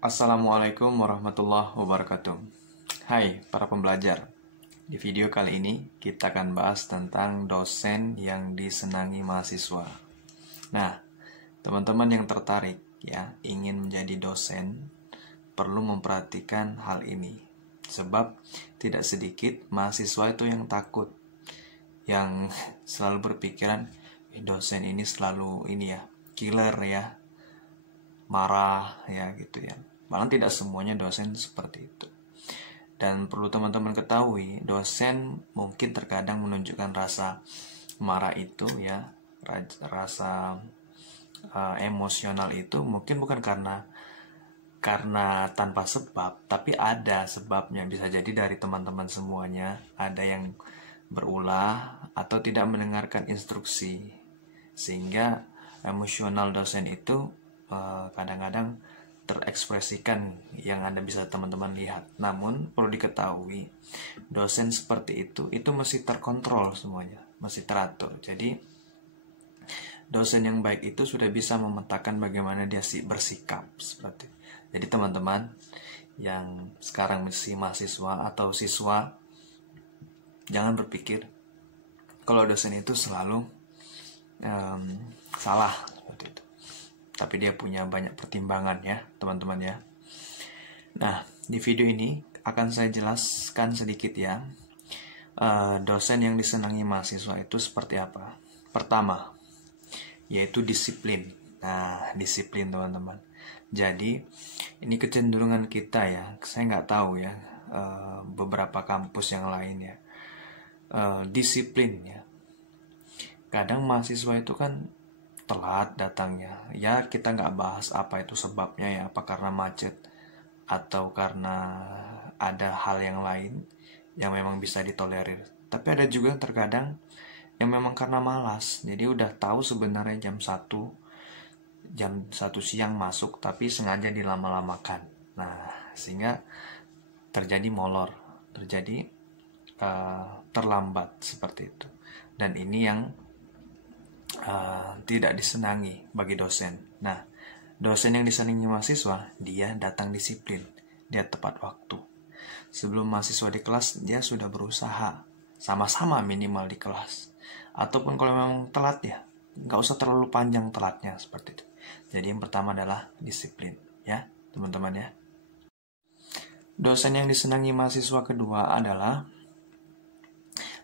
Assalamualaikum warahmatullahi wabarakatuh. Hai para pembelajar. Di video kali ini kita akan bahas tentang dosen yang disenangi mahasiswa. Nah, teman-teman yang tertarik ya ingin menjadi dosen perlu memperhatikan hal ini. Sebab tidak sedikit mahasiswa itu yang takut, yang selalu berpikiran dosen ini selalu killer ya, marah ya gitu ya. Malah tidak semuanya dosen seperti itu. Dan perlu teman-teman ketahui, dosen mungkin terkadang menunjukkan rasa marah itu ya, rasa emosional itu mungkin bukan karena tanpa sebab, tapi ada sebabnya. Bisa jadi dari teman-teman semuanya, ada yang berulah atau tidak mendengarkan instruksi, sehingga emosional dosen itu kadang-kadang terekspresikan yang Anda bisa teman-teman lihat. Namun perlu diketahui, dosen seperti itu mesti terkontrol semuanya, mesti teratur. Jadi dosen yang baik itu sudah bisa memetakan bagaimana dia bersikap seperti itu. Jadi teman-teman yang sekarang masih mahasiswa atau siswa, jangan berpikir kalau dosen itu selalu salah seperti itu. Tapi dia punya banyak pertimbangan ya teman-teman ya. Nah, di video ini akan saya jelaskan sedikit ya, dosen yang disenangi mahasiswa itu seperti apa. Pertama, yaitu disiplin. Nah, disiplin teman-teman. Jadi ini kecenderungan kita ya, saya nggak tahu ya beberapa kampus yang lain ya, disiplin ya. Kadang mahasiswa itu kan telat datangnya. Ya kita nggak bahas apa itu sebabnya ya, apa karena macet atau karena ada hal yang lain yang memang bisa ditolerir. Tapi ada juga terkadang yang memang karena malas. Jadi udah tahu sebenarnya jam 1 siang masuk, tapi sengaja dilama-lamakan. Nah, sehingga terjadi molor, terjadi terlambat seperti itu. Dan ini yang tidak disenangi bagi dosen. Nah, dosen yang disenangi mahasiswa, dia datang disiplin, dia tepat waktu. Sebelum mahasiswa di kelas, dia sudah berusaha sama-sama minimal di kelas. Ataupun kalau memang telat ya, nggak usah terlalu panjang telatnya seperti itu. Jadi yang pertama adalah disiplin ya teman-teman ya. Dosen yang disenangi mahasiswa kedua adalah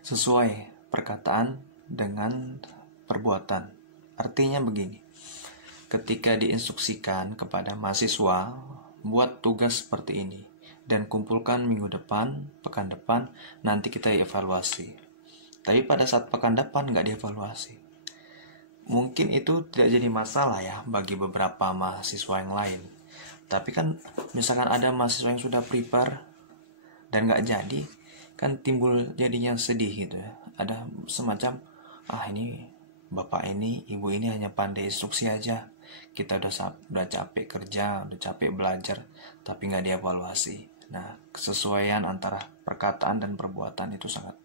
sesuai perkataan dengan perbuatan. Artinya begini, ketika diinstruksikan kepada mahasiswa, buat tugas seperti ini dan kumpulkan minggu depan, pekan depan, nanti kita evaluasi. Tapi pada saat pekan depan nggak dievaluasi, mungkin itu tidak jadi masalah ya bagi beberapa mahasiswa yang lain. Tapi kan misalkan ada mahasiswa yang sudah prepare dan nggak jadi, kan timbul jadinya sedih gitu ya. Ada semacam, ini bapak ini, ibu ini hanya pandai instruksi aja. Kita udah capek kerja, udah capek belajar, tapi nggak dievaluasi. Nah, kesesuaian antara perkataan dan perbuatan itu sangat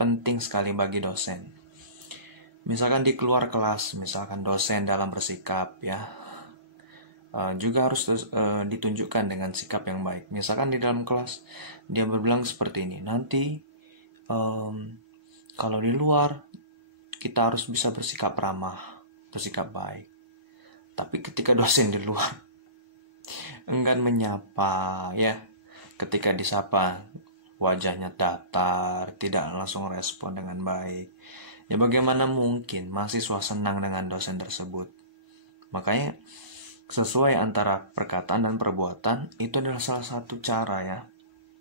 penting sekali bagi dosen. Misalkan di keluar kelas, misalkan dosen dalam bersikap ya, juga harus ditunjukkan dengan sikap yang baik. Misalkan di dalam kelas dia berbilang seperti ini, nanti kalau di luar kita harus bisa bersikap ramah, bersikap baik. Tapi ketika dosen di luar enggan menyapa ya, ketika disapa wajahnya datar, tidak langsung respon dengan baik. Ya bagaimana mungkin mahasiswa senang dengan dosen tersebut? Makanya sesuai antara perkataan dan perbuatan itu adalah salah satu cara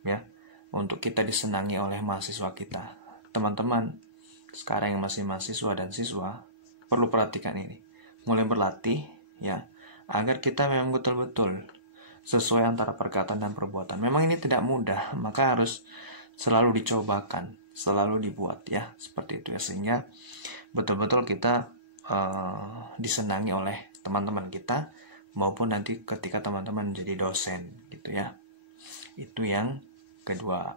ya untuk kita disenangi oleh mahasiswa kita. Teman-teman sekarang yang masih mahasiswa dan siswa perlu perhatikan ini, mulai berlatih ya, agar kita memang betul-betul sesuai antara perkataan dan perbuatan. Memang ini tidak mudah, maka harus selalu dicobakan, selalu dibuat ya, seperti itu ya, sehingga betul-betul kita disenangi oleh teman-teman kita maupun nanti ketika teman-teman menjadi dosen gitu ya. Itu yang kedua.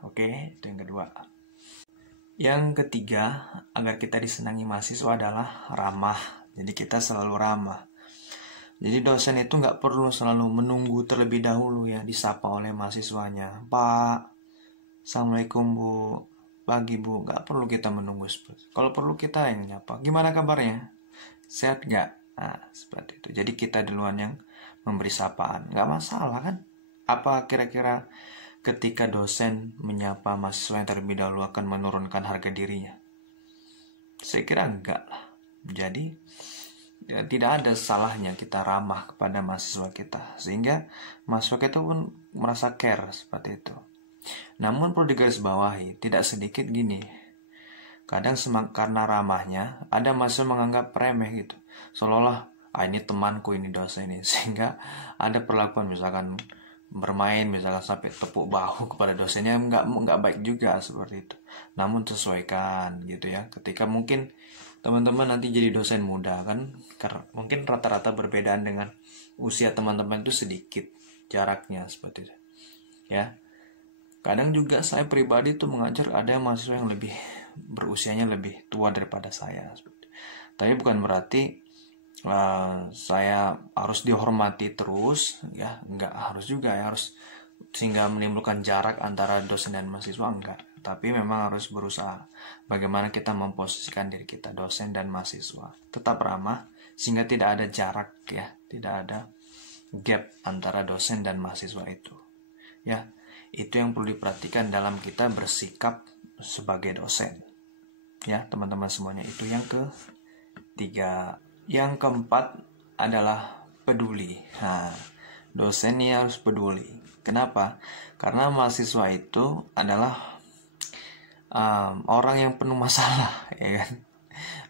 Oke, itu yang kedua. Yang ketiga, agar kita disenangi mahasiswa adalah ramah. Jadi kita selalu ramah. Jadi dosen itu nggak perlu selalu menunggu terlebih dahulu ya disapa oleh mahasiswanya. Pak, Assalamualaikum Bu, pagi Bu. Nggak perlu kita menunggu seperti itu. Kalau perlu kita yang nyapa. Gimana kabarnya? Sehat nggak? Nah, seperti itu. Jadi kita duluan yang memberi sapaan. Nggak masalah kan? Apa kira-kira ketika dosen menyapa mahasiswa yang terlebih dahulu akan menurunkan harga dirinya? Saya kira enggak lah. Jadi ya, tidak ada salahnya kita ramah kepada mahasiswa kita, sehingga mahasiswa kita pun merasa care seperti itu. Namun perlu digarisbawahi, tidak sedikit gini. Kadang karena ramahnya, ada mahasiswa menganggap remeh gitu. Seolah-olah, ini temanku, ini dosen ini. Sehingga ada perlakuan misalkan bermain, misalkan sampai tepuk bahu kepada dosennya, nggak baik juga seperti itu. Namun sesuaikan gitu ya. Ketika mungkin teman-teman nanti jadi dosen muda kan, karena mungkin rata-rata berbedaan dengan usia teman-teman itu sedikit jaraknya seperti itu ya. Kadang juga saya pribadi tuh mengajar ada mahasiswa yang lebih berusianya lebih tua daripada saya seperti itu. Tapi bukan berarti saya harus dihormati terus ya, nggak harus juga ya, harus sehingga menimbulkan jarak antara dosen dan mahasiswa, enggak. Tapi memang harus berusaha bagaimana kita memposisikan diri kita, dosen dan mahasiswa, tetap ramah sehingga tidak ada jarak ya, tidak ada gap antara dosen dan mahasiswa itu. Ya, itu yang perlu diperhatikan dalam kita bersikap sebagai dosen. Ya, teman-teman semuanya, itu yang ketiga. Yang keempat adalah peduli. Nah, dosen ini harus peduli. Kenapa? Karena mahasiswa itu adalah orang yang penuh masalah, ya kan?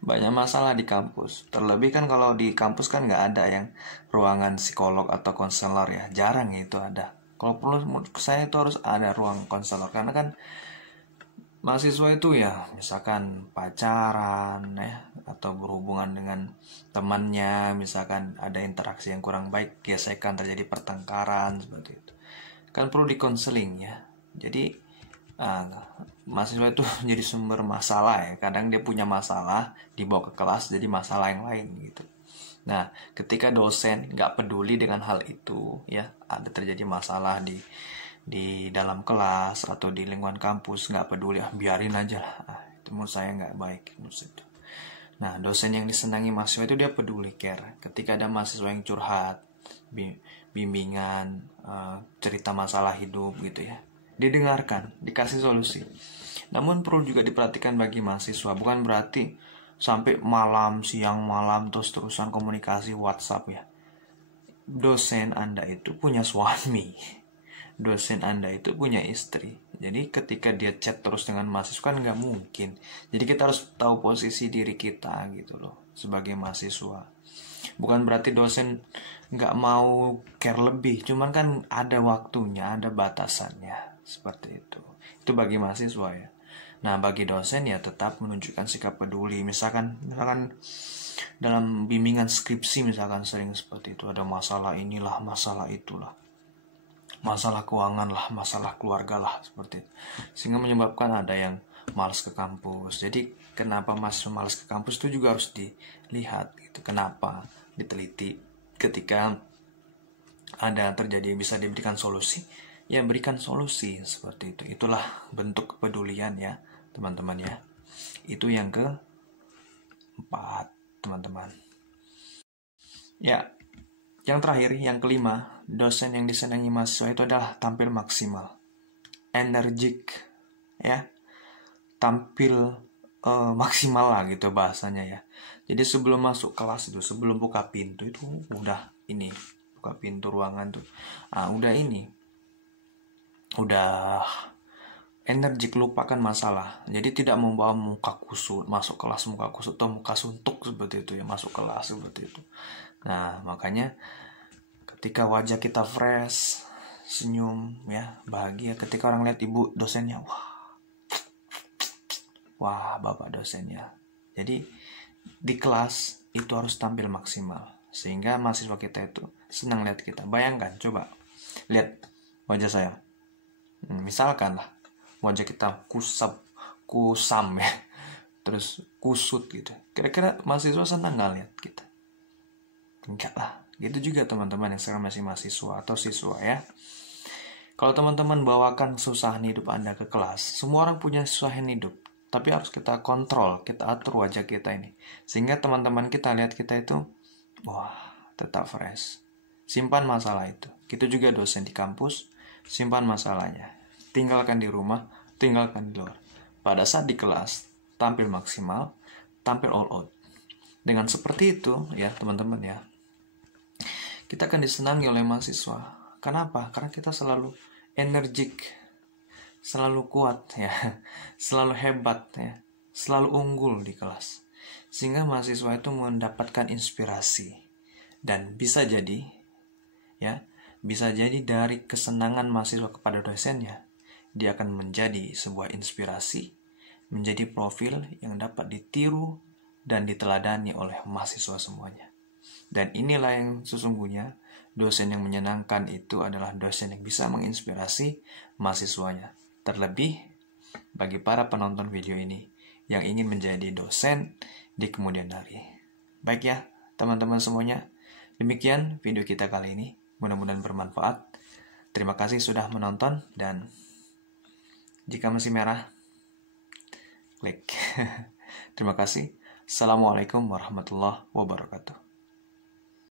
Banyak masalah di kampus. Terlebih kan kalau di kampus kan nggak ada yang ruangan psikolog atau konselor ya, jarang ya itu ada. Kalau perlu menurut saya itu harus ada ruang konselor, karena kan mahasiswa itu ya misalkan pacaran ya, atau berhubungan dengan temannya, misalkan ada interaksi yang kurang baik, gesekan, terjadi pertengkaran seperti itu. Kan perlu dikonseling ya. Jadi mahasiswa itu jadi sumber masalah ya. Kadang dia punya masalah dibawa ke kelas jadi masalah yang lain gitu. Nah, ketika dosen nggak peduli dengan hal itu ya, ada terjadi masalah di dalam kelas atau di lingkungan kampus, nggak peduli, biarin aja lah. Itu menurut saya nggak baik menurut itu. Nah, dosen yang disenangi mahasiswa itu dia peduli, care. Ketika ada mahasiswa yang curhat, bimbingan, cerita masalah hidup gitu ya, didengarkan, dikasih solusi. Namun perlu juga diperhatikan bagi mahasiswa, bukan berarti sampai malam, siang, malam terus-terusan komunikasi WhatsApp ya. Dosen Anda itu punya suami, dosen Anda itu punya istri. Jadi ketika dia chat terus dengan mahasiswa kan nggak mungkin. Jadi kita harus tahu posisi diri kita gitu loh sebagai mahasiswa. Bukan berarti dosen nggak mau care lebih, cuman kan ada waktunya, ada batasannya seperti itu. Itu bagi mahasiswa ya. Nah, bagi dosen ya tetap menunjukkan sikap peduli. Misalkan dalam bimbingan skripsi misalkan sering seperti itu, ada masalah inilah, masalah itulah, masalah keuangan lah, masalah keluarga lah, seperti itu. Sehingga menyebabkan ada yang malas ke kampus. Jadi kenapa mahasiswa malas ke kampus itu juga harus dilihat gitu. Kenapa? Diteliti. Ketika ada terjadi bisa diberikan solusi, ya berikan solusi seperti itu. Itulah bentuk kepedulian ya teman-teman ya. Itu yang keempat teman-teman ya. Yang terakhir, yang kelima, dosen yang disenangi mahasiswa itu adalah tampil maksimal, energik ya, tampil maksimal lah gitu bahasanya ya. Jadi sebelum masuk kelas itu, sebelum buka pintu itu udah ini, buka pintu ruangan tuh, udah energik, lupakan masalah. Jadi tidak membawa muka kusut, masuk kelas muka kusut atau muka suntuk seperti itu ya, masuk kelas seperti itu. Nah, makanya ketika wajah kita fresh, senyum ya, bahagia, ketika orang lihat ibu dosennya, wah bapak dosennya. Jadi di kelas itu harus tampil maksimal sehingga mahasiswa kita itu senang lihat kita. Bayangkan, coba lihat wajah saya. Misalkan lah wajah kita kusam ya, terus kusut gitu. Kira-kira mahasiswa senang nggak lihat kita? Enggak lah, Gitu juga teman-teman yang sekarang masih mahasiswa atau siswa ya. Kalau teman-teman bawakan kesusahan hidup Anda ke kelas, semua orang punya kesusahan hidup. Tapi harus kita kontrol, kita atur wajah kita ini. Sehingga teman-teman kita lihat kita itu, wah, tetap fresh. Simpan masalah itu. Gitu juga dosen di kampus, simpan masalahnya. Tinggalkan di rumah, tinggalkan di luar. Pada saat di kelas, tampil maksimal, tampil all out. Dengan seperti itu, ya teman-teman ya, kita akan disenangi oleh mahasiswa. Kenapa? Karena kita selalu energik, selalu kuat ya, selalu hebat ya, selalu unggul di kelas. Sehingga mahasiswa itu mendapatkan inspirasi. Dan bisa jadi ya, bisa jadi dari kesenangan mahasiswa kepada dosennya, dia akan menjadi sebuah inspirasi, menjadi profil yang dapat ditiru dan diteladani oleh mahasiswa semuanya. Dan inilah yang sesungguhnya dosen yang menyenangkan itu adalah dosen yang bisa menginspirasi mahasiswanya. Terlebih bagi para penonton video ini yang ingin menjadi dosen di kemudian hari. Baik ya, teman-teman semuanya. Demikian video kita kali ini. Mudah-mudahan bermanfaat. Terima kasih sudah menonton dan jika masih merah, klik. Terima kasih. Assalamualaikum warahmatullahi wabarakatuh.